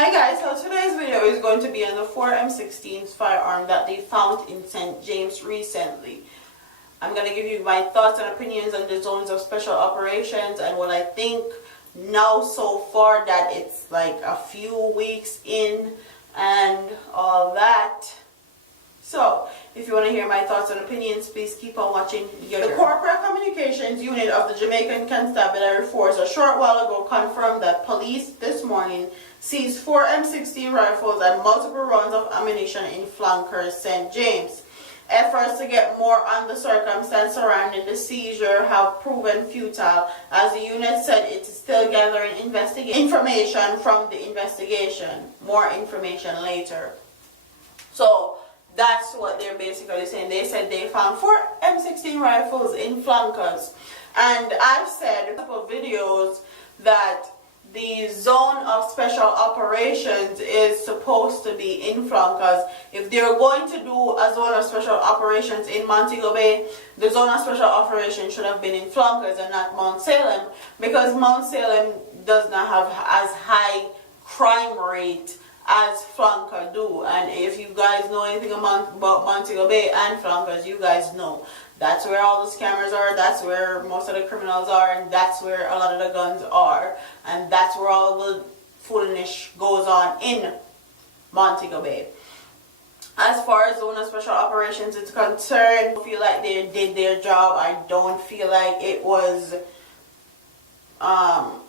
Hi guys, so today's video is going to be on the 4M16 firearm that they found in St. James recently. I'm going to give you my thoughts and opinions on the zones of special operations and what I think now so far that it's like a few weeks in and all that. So, if you want to hear my thoughts and opinions, please keep on watching. The Corporate Communications Unit of the Jamaican Constabulary Force a short while ago confirmed that police this morning seized 4 M16 rifles and multiple rounds of ammunition in Flankers, St. James. Efforts to get more on the circumstance surrounding the seizure have proven futile, as the unit said it is still gathering information from the investigation. More information later. So, that's what they're basically saying. They said they found 4 M16 rifles in Flankers. And I've said in a couple of videos that the zone of special operations is supposed to be in Flankers. If they're going to do a zone of special operations in Montego Bay, the zone of special operations should have been in Flankers and not Mount Salem, because Mount Salem does not have as high crime rate as Flankers do. And if you guys know anything about Montego Bay and Flankers, you guys know that's where all the scammers are, that's where most of the criminals are, and that's where a lot of the guns are, and that's where all the foolishness goes on in Montego Bay. As far as zone of special operations is concerned, I feel like they did their job. I don't feel like it was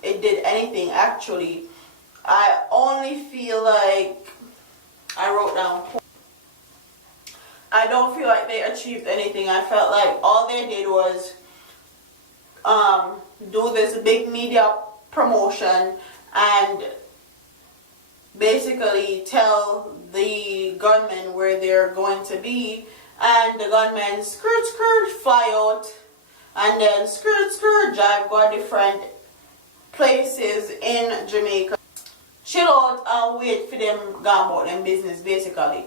it did anything actually. I only feel like I wrote down, I don't feel like they achieved anything. I felt like all they did was do this big media promotion and basically tell the gunmen where they're going to be, and the gunmen skirt fly out and then skirt drive go different places in Jamaica, chill out and wait for them go about them business basically.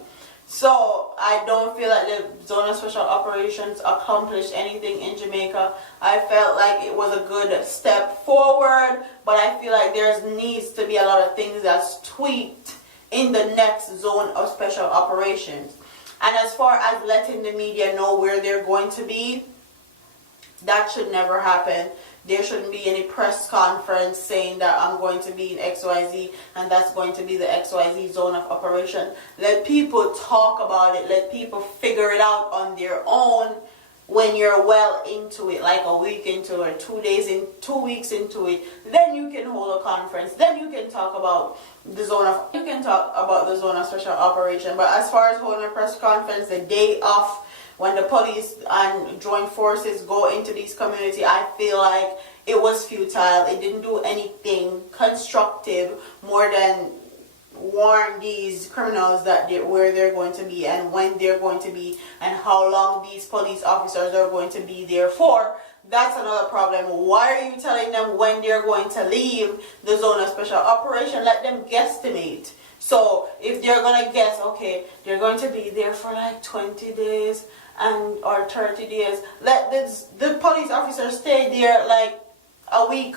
So I don't feel like the zone of special operations accomplished anything in Jamaica. I felt like it was a good step forward, but I feel like there needs to be a lot of things that's tweaked in the next zone of special operations. And as far as letting the media know where they're going to be, that should never happen. There shouldn't be any press conference saying that I'm going to be in XYZ and that's going to be the XYZ zone of operation. Let people talk about it. Let people figure it out on their own when you're well into it, like a week into it, 2 weeks into it. Then you can hold a conference. Then you can talk about the zone of special operation. But as far as holding a press conference the day of, when the police and joint forces go into these communities, I feel like it was futile. It didn't do anything constructive more than warn these criminals that where they're going to be and when they're going to be and how long these police officers are going to be there for. That's another problem. Why are you telling them when they're going to leave the zone of special operation? Let them guesstimate. So if they're going to guess, okay, they're going to be there for like 20 days or 30 days, let the police officers stay there like a week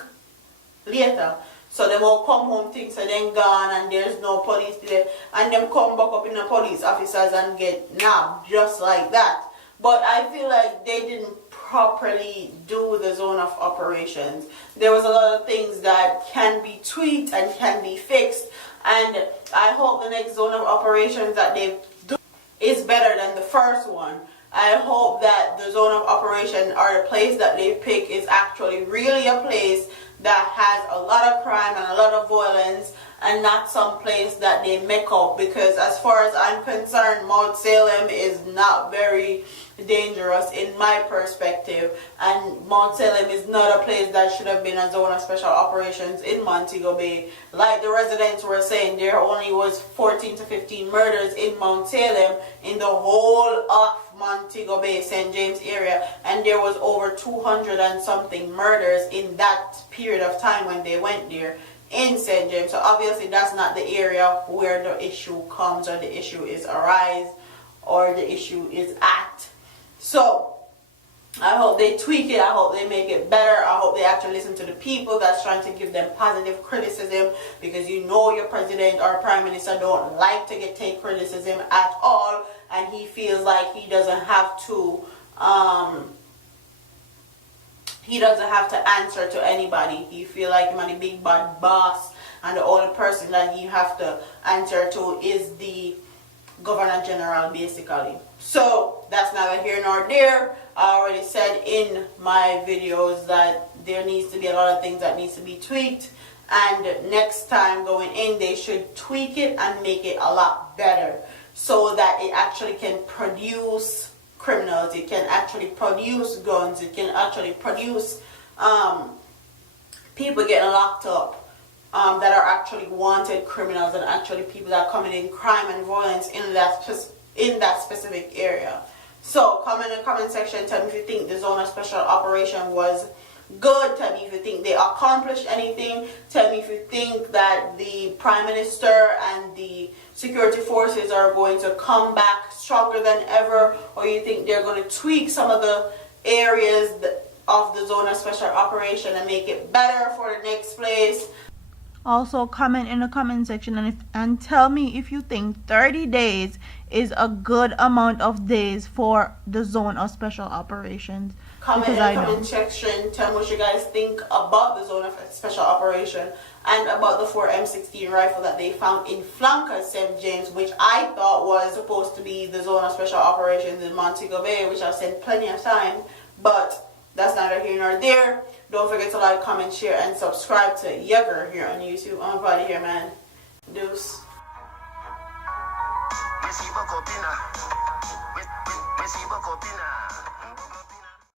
later. So they will come home, things are then gone and there's no police there, and them come back up in the police officers and get nabbed just like that. But I feel like they didn't properly do the zone of operations. There was a lot of things that can be tweaked and can be fixed, and I hope the next zone of operations that they do is better than the first one. I hope that the zone of operation or the place that they pick is actually really a place that has a lot of crime and a lot of violence, and not some place that they make up, because as far as I'm concerned, Mount Salem is not very dangerous in my perspective, and Mount Salem is not a place that should have been a zone of special operations in Montego Bay. Like the residents were saying, there only was 14 to 15 murders in Mount Salem in the whole of Montego Bay, St. James area, and there was over 200 and something murders in that period of time when they went there in St. James. So obviously that's not the area where the issue comes or the issue is arise or the issue is at. So I hope they tweak it. I hope they make it better. I hope they actually listen to the people that's trying to give them positive criticism, because you know your president or prime minister don't like to take criticism at all, and he feels like he doesn't have to answer to anybody. He feel like he's a big bad boss, and the only person that he have to answer to is the Governor General, basically. So that's neither here nor there. I already said in my videos that there needs to be a lot of things that needs to be tweaked, and next time going in they should tweak it and make it a lot better, so that it actually can produce criminals, it can actually produce guns, it can actually produce people getting locked up, that are actually wanted criminals, and actually people that are committing crime and violence in that specific area. So comment in the comment section, tell me if you think the zone of special operation was good, tell me if you think they accomplished anything, tell me if you think that the Prime Minister and the security forces are going to come back stronger than ever, or you think they're going to tweak some of the areas of the zone of special operation and make it better for the next place. Also comment in the comment section and tell me if you think 30 days is a good amount of days for the zone of special operations. Comment in the comment section, tell me what you guys think about the zone of special operation and about the 4 M16 rifle that they found in Flanker, St. James, which I thought was supposed to be the zone of special operations in Montego Bay, which I've said plenty of time, but that's neither here nor there. Don't forget to like, comment, share, and subscribe to Yugger here on YouTube. I'm about to here, man. Deuce. Merci beaucoup, Pina. Merci beaucoup, Pina.